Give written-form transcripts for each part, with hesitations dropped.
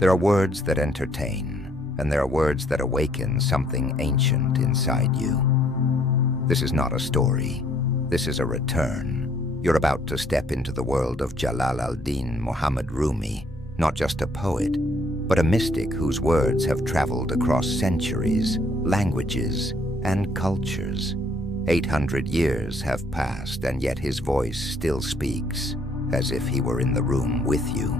There are words that entertain, and there are words that awaken something ancient inside you. This is not a story. This is a return. You're about to step into the world of Jalal al-Din Muhammad Rumi, not just a poet, but a mystic whose words have traveled across centuries, languages, and cultures. 800 years have passed, and yet his voice still speaks, as if he were in the room with you.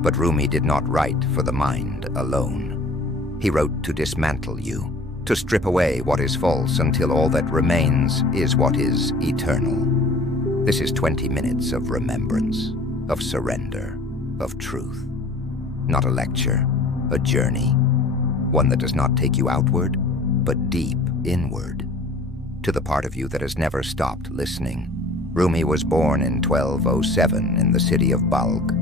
But Rumi did not write for the mind alone. He wrote to dismantle you, to strip away what is false until all that remains is what is eternal. This is 20 minutes of remembrance, of surrender, of truth. Not a lecture, a journey, one that does not take you outward, but deep inward, to the part of you that has never stopped listening. Rumi was born in 1207 in the city of Balkh,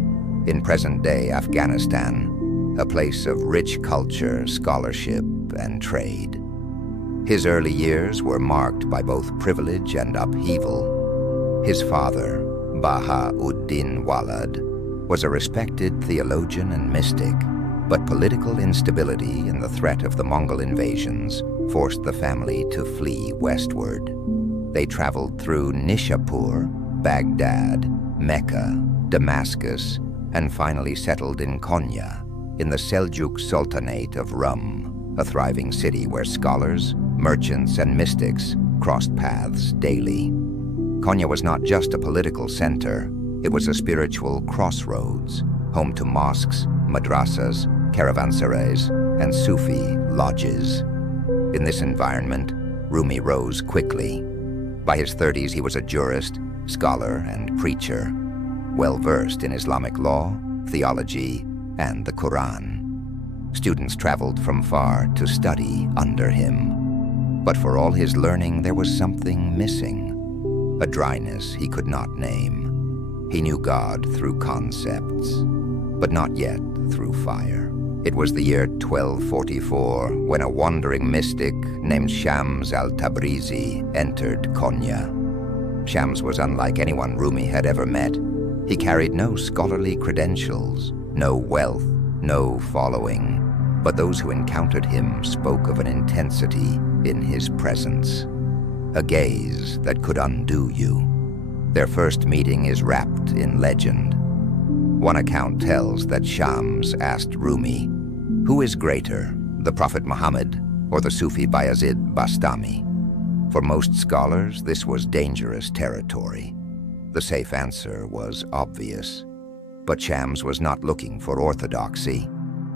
in present-day Afghanistan, a place of rich culture, scholarship, and trade. His early years were marked by both privilege and upheaval. His father, Baha'u'ddin Walad, was a respected theologian and mystic, but political instability and the threat of the Mongol invasions forced the family to flee westward. They traveled through Nishapur, Baghdad, Mecca, Damascus, and finally settled in Konya, in the Seljuk Sultanate of Rum, a thriving city where scholars, merchants, and mystics crossed paths daily. Konya was not just a political center, it was a spiritual crossroads, home to mosques, madrasas, caravanserais, and Sufi lodges. In this environment, Rumi rose quickly. By his 30s, he was a jurist, scholar, and preacher, well-versed in Islamic law, theology, and the Quran. Students traveled from far to study under him. But for all his learning, there was something missing, a dryness he could not name. He knew God through concepts, but not yet through fire. It was the year 1244 when a wandering mystic named Shams al-Tabrizi entered Konya. Shams was unlike anyone Rumi had ever met. He carried no scholarly credentials, no wealth, no following, but those who encountered him spoke of an intensity in his presence, a gaze that could undo you. Their first meeting is wrapped in legend. One account tells that Shams asked Rumi, "Who is greater, the Prophet Muhammad or the Sufi Bayazid Bastami?" For most scholars, this was dangerous territory. The safe answer was obvious. But Shams was not looking for orthodoxy.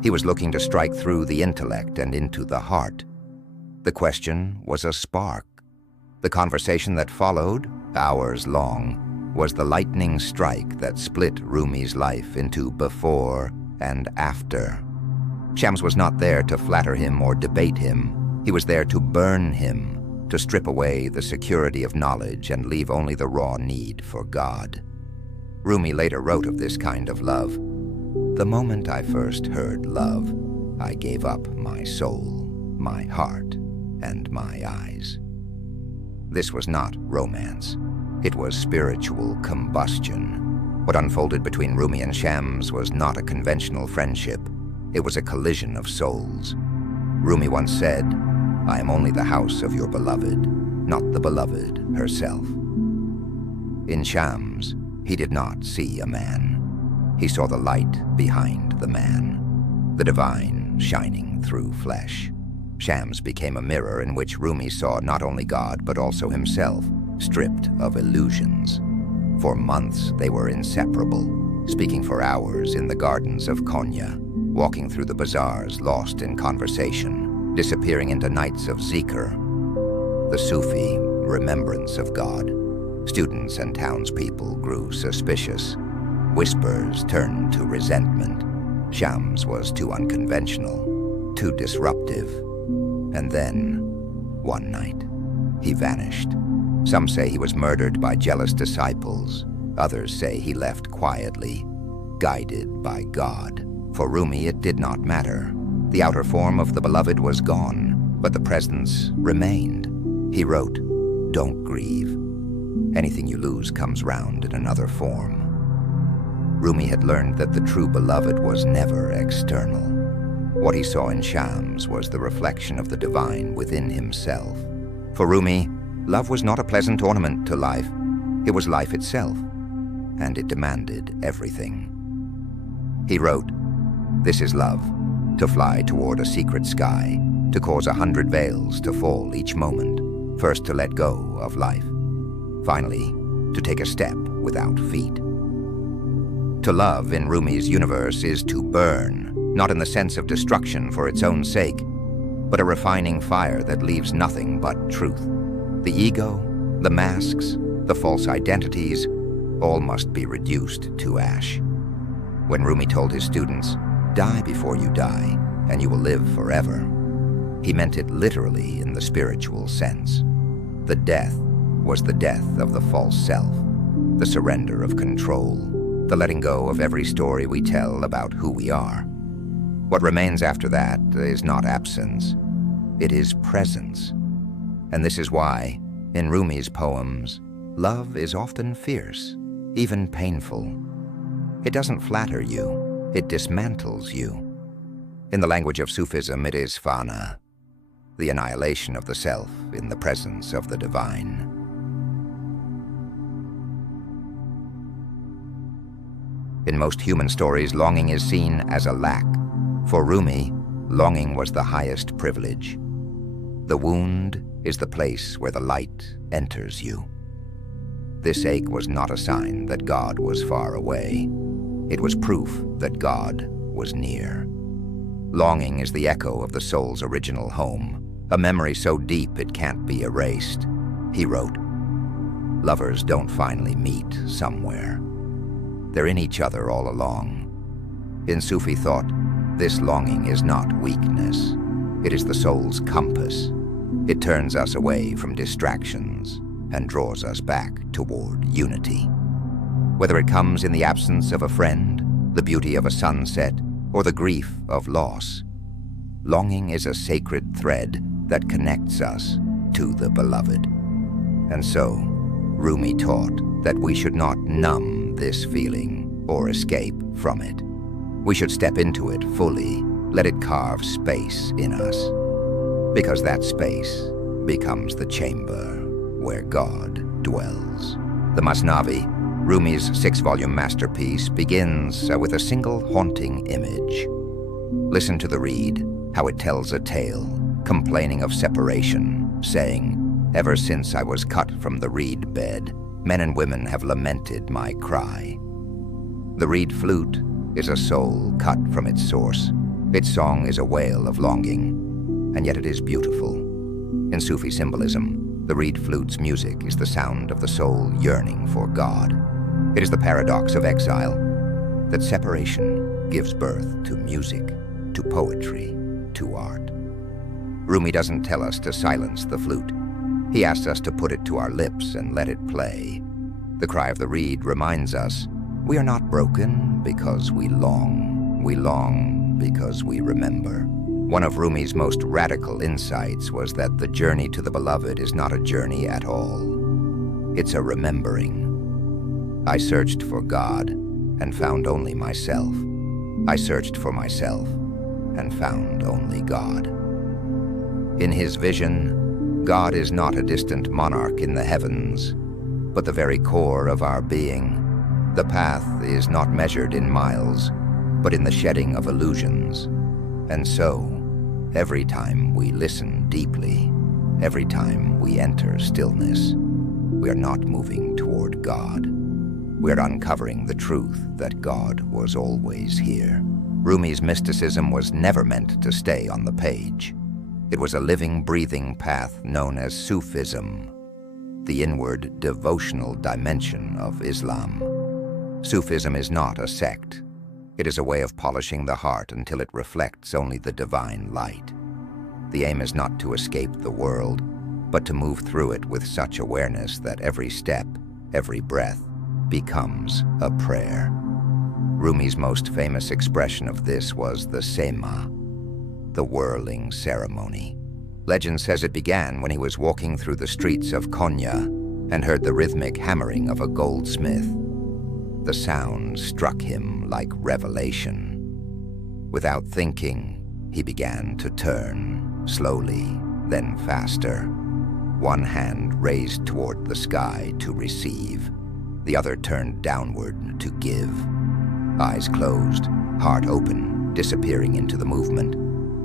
He was looking to strike through the intellect and into the heart. The question was a spark. The conversation that followed, hours long, was the lightning strike that split Rumi's life into before and after. Shams was not there to flatter him or debate him. He was there to burn him, to strip away the security of knowledge and leave only the raw need for God. Rumi later wrote of this kind of love, "The moment I first heard love, I gave up my soul, my heart, and my eyes." This was not romance. It was spiritual combustion. What unfolded between Rumi and Shams was not a conventional friendship. It was a collision of souls. Rumi once said, "I am only the house of your beloved, not the beloved herself." In Shams, he did not see a man. He saw the light behind the man, the divine shining through flesh. Shams became a mirror in which Rumi saw not only God but also himself, stripped of illusions. For months they were inseparable, speaking for hours in the gardens of Konya, walking through the bazaars lost in conversation, disappearing into nights of zikr, the Sufi remembrance of God. Students and townspeople grew suspicious. Whispers turned to resentment. Shams was too unconventional, too disruptive. And then, one night, he vanished. Some say he was murdered by jealous disciples. Others say he left quietly, guided by God. For Rumi, it did not matter. The outer form of the beloved was gone, but the presence remained. He wrote, "Don't grieve. Anything you lose comes round in another form." Rumi had learned that the true beloved was never external. What he saw in Shams was the reflection of the divine within himself. For Rumi, love was not a pleasant ornament to life. It was life itself, and it demanded everything. He wrote, "This is love, to fly toward a secret sky, to cause 100 veils to fall each moment, first to let go of life, finally to take a step without feet." To love in Rumi's universe is to burn, not in the sense of destruction for its own sake, but a refining fire that leaves nothing but truth. The ego, the masks, the false identities, all must be reduced to ash. When Rumi told his students, "Die before you die, and you will live forever," he meant it literally in the spiritual sense. The death was the death of the false self, the surrender of control, the letting go of every story we tell about who we are. What remains after that is not absence, it is presence. And this is why, in Rumi's poems, love is often fierce, even painful. It doesn't flatter you, it dismantles you. In the language of Sufism, it is fana, the annihilation of the self in the presence of the divine. In most human stories, longing is seen as a lack. For Rumi, longing was the highest privilege. The wound is the place where the light enters you. This ache was not a sign that God was far away. It was proof that God was near. Longing is the echo of the soul's original home, a memory so deep it can't be erased. He wrote, "Lovers don't finally meet somewhere. They're in each other all along." In Sufi thought, this longing is not weakness. It is the soul's compass. It turns us away from distractions and draws us back toward unity. Whether it comes in the absence of a friend, the beauty of a sunset, or the grief of loss, longing is a sacred thread that connects us to the beloved. And so, Rumi taught that we should not numb this feeling or escape from it. We should step into it fully, let it carve space in us, because that space becomes the chamber where God dwells. The Masnavi, Rumi's 6-volume masterpiece, begins with a single haunting image. Listen to the reed, how it tells a tale, complaining of separation, saying, "Ever since I was cut from the reed bed, men and women have lamented my cry." The reed flute is a soul cut from its source. Its song is a wail of longing, and yet it is beautiful. In Sufi symbolism, the reed flute's music is the sound of the soul yearning for God. It is the paradox of exile, that separation gives birth to music, to poetry, to art. Rumi doesn't tell us to silence the flute. He asks us to put it to our lips and let it play. The cry of the reed reminds us we are not broken because we long because we remember. One of Rumi's most radical insights was that the journey to the beloved is not a journey at all. It's a remembering. I searched for God and found only myself. I searched for myself and found only God. In his vision, God is not a distant monarch in the heavens, but the very core of our being. The path is not measured in miles, but in the shedding of illusions. And so, every time we listen deeply, every time we enter stillness, we are not moving toward God. We are uncovering the truth that God was always here. Rumi's mysticism was never meant to stay on the page. It was a living, breathing path known as Sufism, the inward devotional dimension of Islam. Sufism is not a sect. It is a way of polishing the heart until it reflects only the divine light. The aim is not to escape the world, but to move through it with such awareness that every step, every breath, becomes a prayer. Rumi's most famous expression of this was the Sema, the whirling ceremony. Legend says it began when he was walking through the streets of Konya and heard the rhythmic hammering of a goldsmith. The sound struck him like revelation. Without thinking, he began to turn, slowly, then faster. One hand raised toward the sky to receive, the other turned downward to give. Eyes closed, heart open, disappearing into the movement.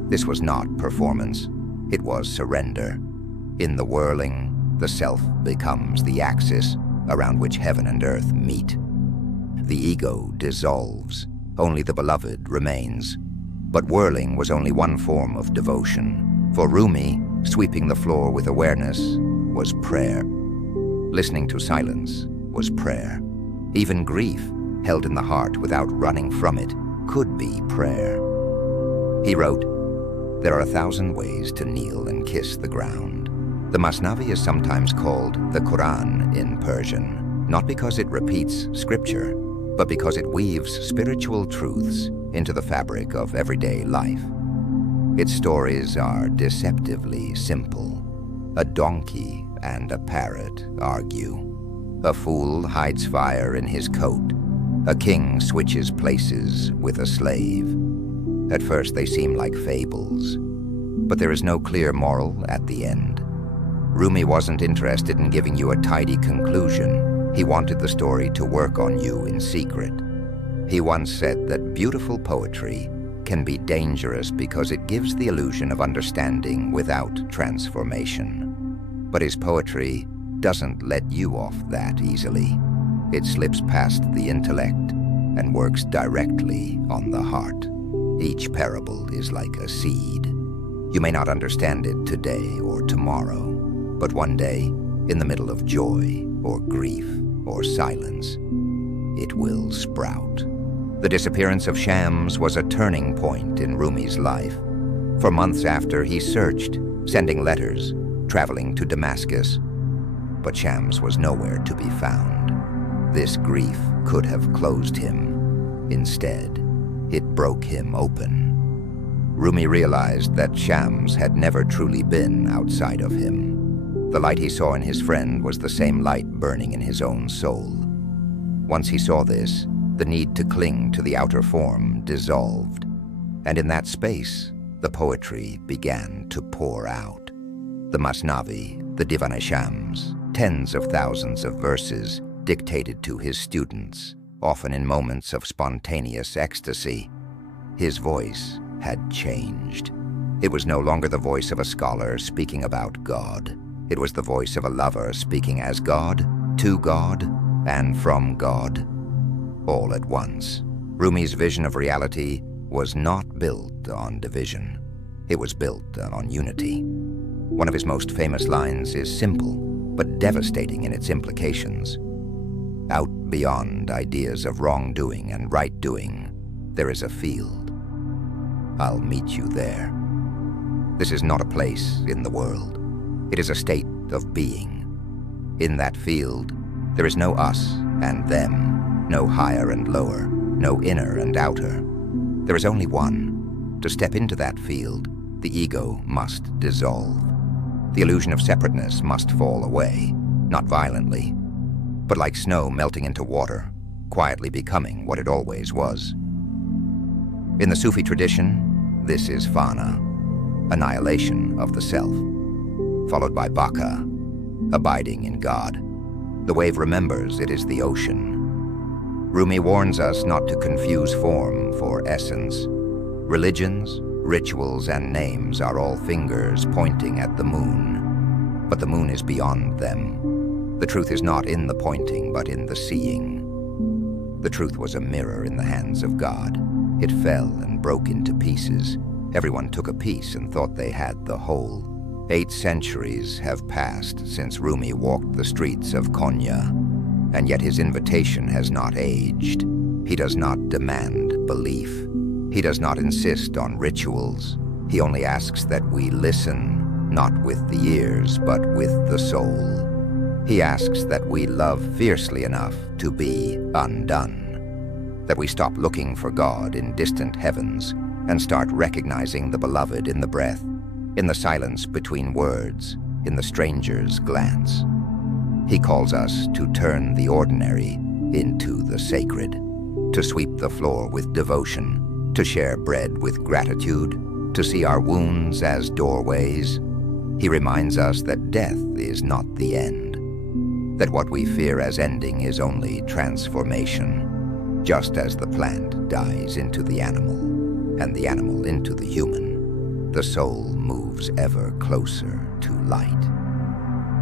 This was not performance, it was surrender. In the whirling, the self becomes the axis around which heaven and earth meet. The ego dissolves, only the beloved remains. But whirling was only one form of devotion. For Rumi, sweeping the floor with awareness was prayer. Listening to silence was prayer. Even grief, held in the heart without running from it, could be prayer. He wrote, "There are 1,000 ways to kneel and kiss the ground." The Masnavi is sometimes called the Quran in Persian, not because it repeats scripture, but because it weaves spiritual truths into the fabric of everyday life. Its stories are deceptively simple. A donkey and a parrot argue. A fool hides fire in his coat. A king switches places with a slave. At first they seem like fables, but there is no clear moral at the end. Rumi wasn't interested in giving you a tidy conclusion. He wanted the story to work on you in secret. He once said that beautiful poetry can be dangerous because it gives the illusion of understanding without transformation. But his poetry doesn't let you off that easily. It slips past the intellect and works directly on the heart. Each parable is like a seed. You may not understand it today or tomorrow, but one day, in the middle of joy or grief or silence, it will sprout. The disappearance of Shams was a turning point in Rumi's life. For months after, he searched, sending letters, traveling to Damascus. But Shams was nowhere to be found. This grief could have closed him. Instead, it broke him open. Rumi realized that Shams had never truly been outside of him. The light he saw in his friend was the same light burning in his own soul. Once he saw this, the need to cling to the outer form dissolved, and in that space, the poetry began to pour out. The Masnavi, the Divan-e Shams, tens of thousands of verses dictated to his students, often in moments of spontaneous ecstasy. His voice had changed. It was no longer the voice of a scholar speaking about God. It was the voice of a lover speaking as God, to God, and from God, all at once. Rumi's vision of reality was not built on division. It was built on unity. One of his most famous lines is simple, but devastating in its implications. Out beyond ideas of wrongdoing and right-doing, there is a field. I'll meet you there. This is not a place in the world. It is a state of being. In that field, there is no us and them, no higher and lower, no inner and outer. There is only one. To step into that field, the ego must dissolve. The illusion of separateness must fall away, not violently, but like snow melting into water, quietly becoming what it always was. In the Sufi tradition, this is fana, annihilation of the self, followed by baka, abiding in God. The wave remembers it is the ocean. Rumi warns us not to confuse form for essence. Religions, rituals, and names are all fingers pointing at the moon, but the moon is beyond them. The truth is not in the pointing, but in the seeing. The truth was a mirror in the hands of God. It fell and broke into pieces. Everyone took a piece and thought they had the whole. 8 centuries have passed since Rumi walked the streets of Konya, and yet his invitation has not aged. He does not demand belief. He does not insist on rituals. He only asks that we listen, not with the ears, but with the soul. He asks that we love fiercely enough to be undone, that we stop looking for God in distant heavens and start recognizing the beloved in the breath, in the silence between words, in the stranger's glance. He calls us to turn the ordinary into the sacred, to sweep the floor with devotion, to share bread with gratitude, to see our wounds as doorways. He reminds us that death is not the end, that what we fear as ending is only transformation, just as the plant dies into the animal, and the animal into the human. The soul moves ever closer to light.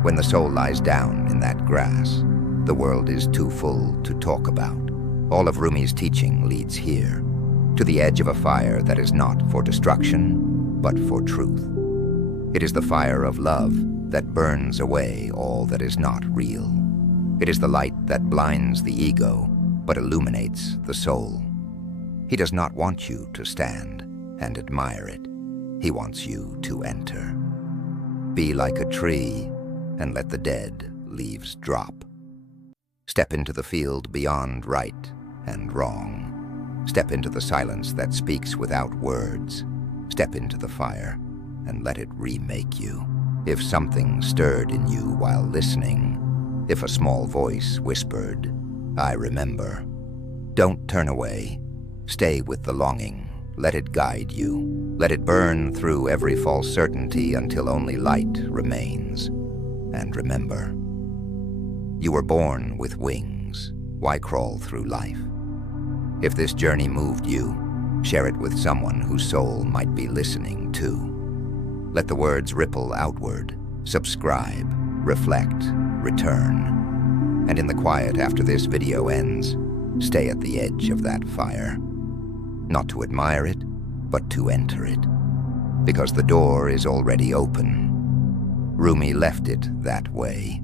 When the soul lies down in that grass, the world is too full to talk about. All of Rumi's teaching leads here, to the edge of a fire that is not for destruction, but for truth. It is the fire of love that burns away all that is not real. It is the light that blinds the ego, but illuminates the soul. He does not want you to stand and admire it. He wants you to enter. Be like a tree and let the dead leaves drop. Step into the field beyond right and wrong. Step into the silence that speaks without words. Step into the fire and let it remake you. If something stirred in you while listening, if a small voice whispered, "I remember," don't turn away. Stay with the longing. Let it guide you. Let it burn through every false certainty until only light remains. And remember, you were born with wings. Why crawl through life? If this journey moved you, share it with someone whose soul might be listening too. Let the words ripple outward. Subscribe, reflect, return. And in the quiet after this video ends, stay at the edge of that fire. Not to admire it, but to enter it. Because the door is already open. Rumi left it that way.